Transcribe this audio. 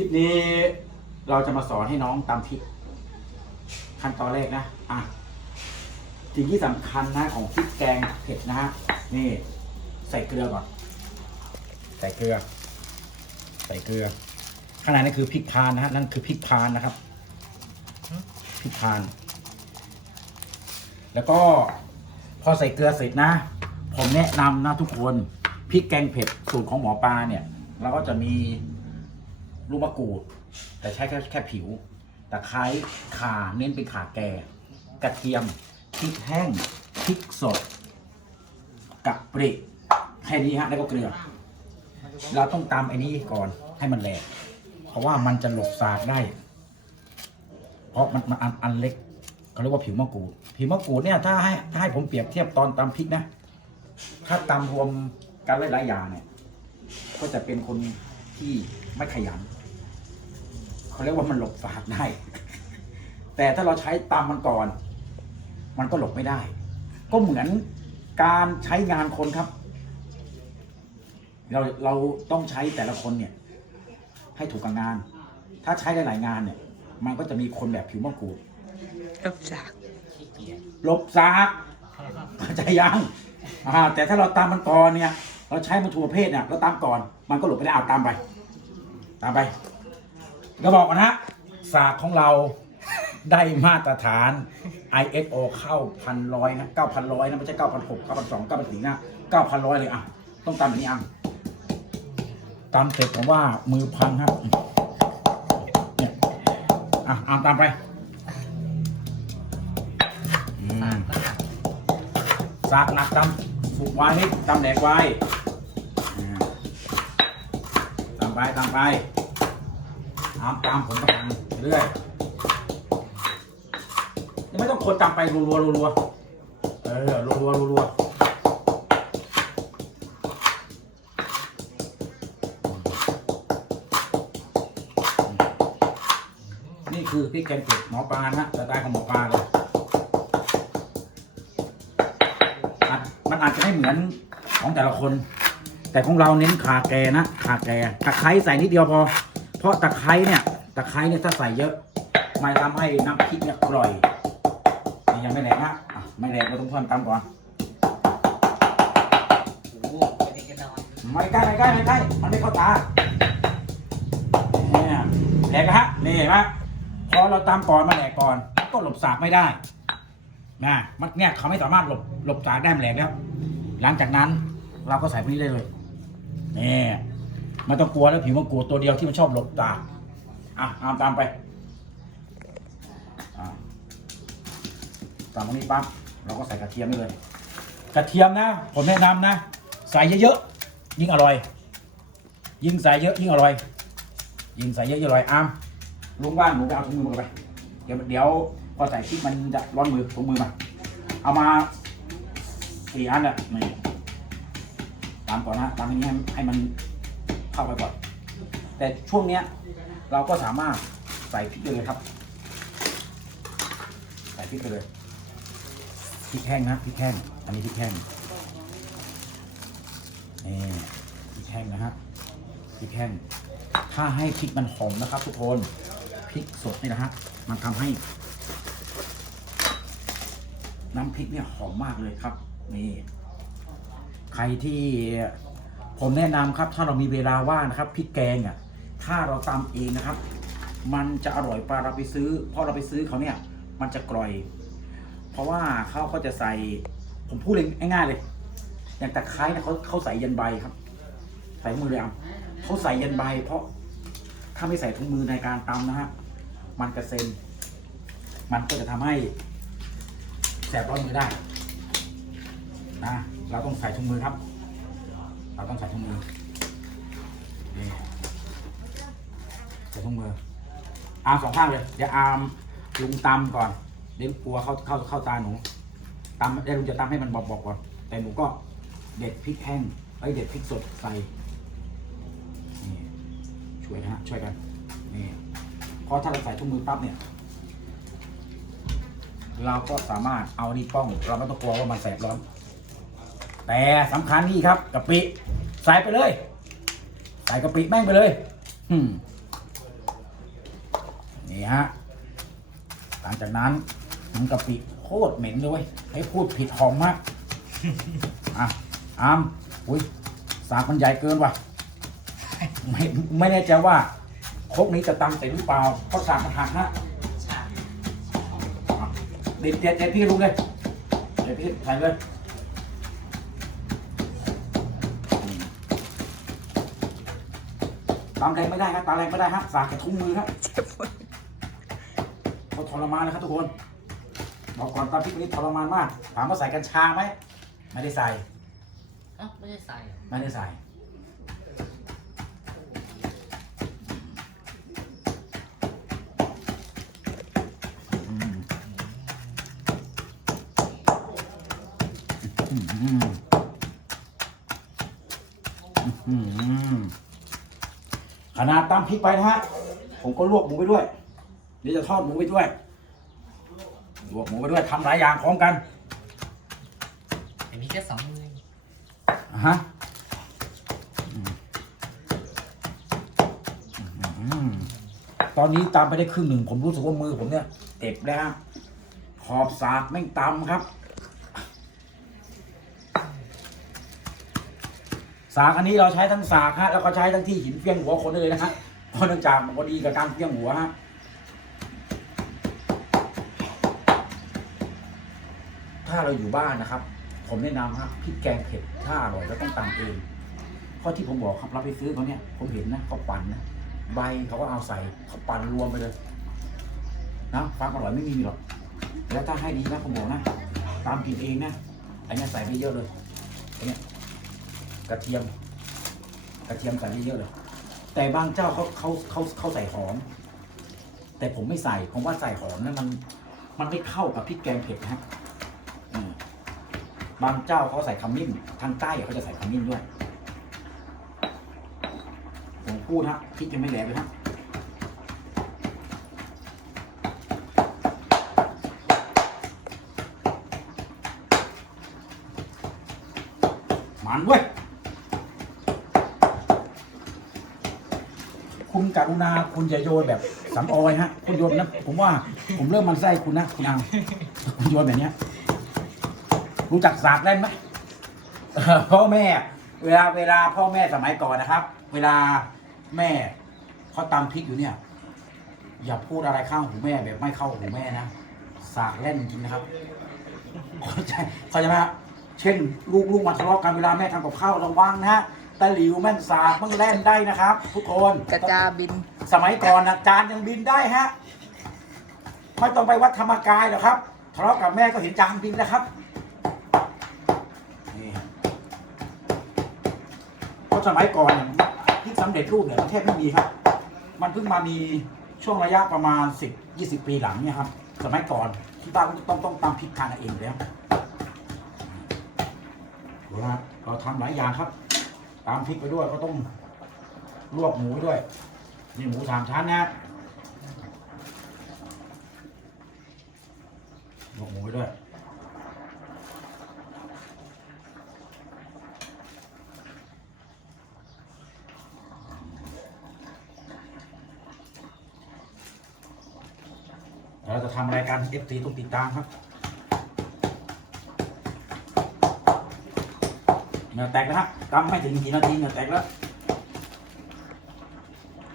ลิปนี้เราจะมาสอนให้น้องตำพริก ขั้นตอนแรกนะอะสิ่งที่สำคัญนะของพริกแกงเผ็ดนะฮะนี่ ใส่เกลือก่อน ใส่เกลือ ใส่เกลือ ข้างในนั่นคือพริกพานนะฮะนั่นคือพริกพานนะครับพริกพาน แล้วก็พอใส่เกลือเสร็จนะ ผมแนะนำนะทุกคนพริกแกงเผ็ดสูตรของหมอปลาเนี่ย เราก็จะมี ลูกมะกรูด แต่ใช้แค่แค่ผิวตะไคร้ข่าเน้นเป็นข่าแก่ กระเทียมพริกแห้งพริกสดกะปริแค่นี้ฮะแล้วก็เกลือ เราต้องตามไอ้นี้ก่อนให้มันแหลกเพราะว่ามันจะหลบสาดได้ เพราะมันมันอันอันเล็กเขาเรียกว่าผิวมะกรูด ผิวมะกรูดเนี่ยถ้าให้ถ้าให้ผมเปรียบเทียบตอนตำพริกนะ ถ้าตำรวมกันหลายๆอย่างเนี่ย ก็จะเป็นคนที่ไม่ขยัน เขาเรียกว่ามันหลบสาดได้ แต่ถ้าเราใช้ตำมันก่อน มันก็หลบไม่ได้ ก็เหมือนการใช้งานคนครับ เราเราต้องใช้แต่ละคนเนี่ย ให้ถูกกับงาน ถ้าใช้หลายๆงานเนี่ย มันก็จะมีคนแบบผิวมะกรูดรับจาก หลบซากเข้าใจยังอ่าแต่ถ้าเราตามมันก่อนเนี่ย เราใช้มันทั่วประเพศเนี่ยเราตามก่อน มันก็หลบไม่ได้เอาตามไป ตามไป ก็บอกก่อนนะ สากของเราได้มาตรฐาน ISO เข้าพันร้อยนะเก้าพันร้อยนะ ไม่ใช่เก้าพันหกเก้าพันสองเก้าพันสี่นะเก้าพันร้อยเลยอะ ต้องตามแบบนี้อะตามเสร็จผมว่ามือพังครับเนี่ยอะเอาตามไปอืมสากหนักตำบุกไว้นี่ตำแหลกไว้อ่าตามไปตามไป ตามตามผมก็ทำเรื่อยยังไม่ต้องคนตามไปรัวๆรัวๆเออรัวๆรัวๆนี่คือพริกแกงเผ็ดหมอปลานะสไตล์ของหมอปลาเลยมันอาจจะไม่เหมือนของแต่ละคน แต่ของเราเน้นขาแกนะขาแกตะไคร้ใส่นิดเดียวพอ เพราะตะไคร้เนี่ย ตะไคร้เนี่ยถ้าใส่เยอะ มันทำให้น้ำพริกเนี่ยกร่อยนี่ยังไม่แหลกนะอะไม่แหลกเราต้องเพิ่มตามก่อนไม่ใกล้ไม่ใกล้ไม่ใกล้มันไม่เข้าตาเนี่ยแหลกนะฮะนี่เห็นไหมพอเราตามก่อนมาแหลกก่อนก็หลบสากไม่ได้นะมันเนี่ยเขาไม่สามารถหลบหลบสากได้มันแหลกแล้ว หลังจากนั้นเราก็ใส่พวกนี้ได้เลยนี่ ไมันต้องกลัวแล้วผิวมันกลัวตัวเดียวที่มันชอบหลบตาอะตามตามไปตามตรงนี้ปั๊บเราก็ใส่กระเทียมไปเลย กระเทียมนะ ผมแนะนำนะ ใส่เยอะๆยิ่งอร่อย ยิ่งใส่เยอะยิ่งอร่อย ยิ่งใส่เยอะยิ่งอร่อยอ้ามลุงว่านหนูไปเอาถุงมือมาไป เดี๋ยวเดี๋ยวพอใส่พริกมันจะร้อนมือถุงมือมา เอามาสี่อันอะนี่ตามก่อนนะตามนี้ให้ให้มัน เข้าไปก่อน แต่ช่วงเนี้ยเราก็สามารถใส่พริกได้เลยครับ ใส่พริกไปเลยพริกแห้งนะพริกแห้งอันนี้พริกแห้งนี่พริกแห้งนะฮะพริกแห้งถ้าให้พริกมันหอมนะครับ ทุกคนพริกสดนี่นะฮะมันทำให้ น้ำพริกเนี่ยหอมมากเลยครับ นี่ ใครที่ ผมแนะนำครับ ถ้าเรามีเวลาว่างนะครับพริกแกงอะถ้าเราตำเองนะครับ มันจะอร่อยกว่าเราไปซื้อเพราะเราไปซื้อเขาเนี่ย มันจะกร่อย เพราะว่าเขาก็จะใส่ ผมพูดเลยง่ายๆเลย อย่างตะไคร้เนี่ยเขาเขาใส่ยันใบครับ ใส่มือเลยอะเขาใส่ยันใบ เพราะถ้าไม่ใส่ถุงมือในการตำนะฮะมันกระเซ็น มันก็จะทำให้แสบร้อนมือได้นะเราต้องใส่ถุงมือครับ เราต้องใส่ถุงมือนี่ใส่ถุงมืออาร์มสองข้างเลย เดี๋ยวอาร์มลุงตำก่อน เดี๋ยวกลัวเข้าเข้าเข้าตาหนูตำเดี๋ยวลุงจะตำให้มันบอกบอกก่อน แต่หนูก็เด็ดพริกแห้งไอ้ยเด็ดพริกสดใส่นี่ช่วยนะฮะช่วยกันนี่เพราะถ้าเราใส่ถุงมือปั๊บเนี่ย เราก็สามารถเอานี่ป้อง เราไม่ต้องกลัวว่ามันแสบร้อน แต่สำคัญนี่ครับกะปิ ใส่ไปเลย ใส่กะปิแม่งไปเลยอืมนี่ฮะ หลังจากนั้นน้ำกะปิโคตรเหม็นเลยเว้ยให้พูดผิดหอมมาก อะอามอุ้ยสากมันใหญ่เกินว่ะ ไม่ไม่แน่ใจว่าครกนี้จะตำเสร็จหรือเปล่าเพราะสากมันหักฮะใช่อะเด็ดเด็ดเด็ดพี่ลุงเลยเด็ดพี่ใส่เลย ตำแรงไม่ได้ครับตำแรงไม่ได้ฮะสากกระทุ้งมือครับเจ็บปวดเขาทรมานเลยครับทุกคนบอกก่อนตอนพริกนี้ทรมานมากถามว่าใส่กัญชาไหมไม่ได้ใส่เอ้าไม่ได้ใส่ไม่ได้ใส่อืมอืมอืมอืม ขนาดตามพริกไปนะฮะ ผมก็ลวกหมูไปด้วย เดี๋ยวจะทอดหมูไปด้วย ลวกหมูไปด้วยทำหลายอย่างพร้อมกันแต่มีแค่สองมืออะฮะอืมอืมตอนนี้ตามไปได้ครึ่งหนึ่ง ผมรู้สึกว่ามือผมเนี่ยเจ็บแล้วฮะขอบสากแม่งตำครับากอันนี้เราใช้ทั้งสากฮะแล้วก็ใช้ทั้งที่หินเฟี้ยงหัวคนได้เลยนะฮะเพราะเนื่องจากมันพอดีกับการเฟี้ยงหัวฮะถ้าเราอยู่บ้านนะครับ ผมแนะนำฮะพริกแกงเผ็ดถ้าอร่อยก็ต้องตำเองเพราะที่ผมบอกครับเราไปซื้อเขาเนี่ยผมเห็นนะเขาปั่นนะใบเขาก็เอาใส่เขาปั่นรวมไปเลยนะความอร่อยไม่มีหรอกแล้วถ้าให้ดีนะผมบอกนะตามกินเองนะอันนี้ใส่ไปเยอะเลยอันนี้ย กระเทียม กระเทียมใส่ไปเยอะเลย แต่บางเจ้าเขาเขาเขาเขาใส่หอม แต่ผมไม่ใส่ผมว่าใส่หอมนั้นมัน มันไม่เข้ากับพริกแกงเผ็ดนะฮะบางเจ้าเขาใส่ขมิ้นทางใต้เขาจะใส่ขมิ้นด้วย ผมพูดฮะพริกยังไม่แหลกเลยฮะมันเว้ย คุณ กรุณาคุณอย่าโยนแบบสำออยฮะ คุณโยนนะผมว่าผมเริ่มมันไส้คุณนะคุณเอาคุณโยนแบบเนี้ย รู้จักสากเล่นไหมพ่อแม่ เวลาเวลาพ่อแม่สมัยก่อนนะครับ เวลาแม่เขาตำพริกอยู่เนี่ย อย่าพูดอะไรข้างหูแม่แบบไม่เข้าหูแม่นะสากเล่นจริงนะครับเข้าใจเข้าใจไหมครับเช่น ลูกลูกมาทะเลาะกันเวลาแม่ทำกับข้าวระวังนะฮะ ตะหลิวแม่งสากมันแล่นได้นะครับ ทุกคนกระจาบิน สมัยก่อนนะจานยังบินได้ฮะไม่ต้องไปวัดธรรมกายหรอกครับทะเลาะกับแม่ก็เห็นจานบินแล้วครับนี่เพราะสมัยก่อนเนี่ยพริกสำเร็จรูปเนี่ยมันแทบไม่มีครับ มันเพิ่งมามีช่วงระยะประมาณสิบยี่สิบปีหลังเนี่ยครับ สมัยก่อนที่บ้านก็ต้องต้องตำพริกทานเองอยู่แล้วดูนะครับเราทำหลายอย่างครับ ตามพริกไปด้วยก็ต้องลวกหมูด้วย นี่หมูสามชั้นนะลวกหมูไปด้วยเราจะทำรายการ FT ต้องติดตามครับ เหงื่อแตกนะฮะกำไม่ถึงกี่นาทีเหงื่อแตกแล้ว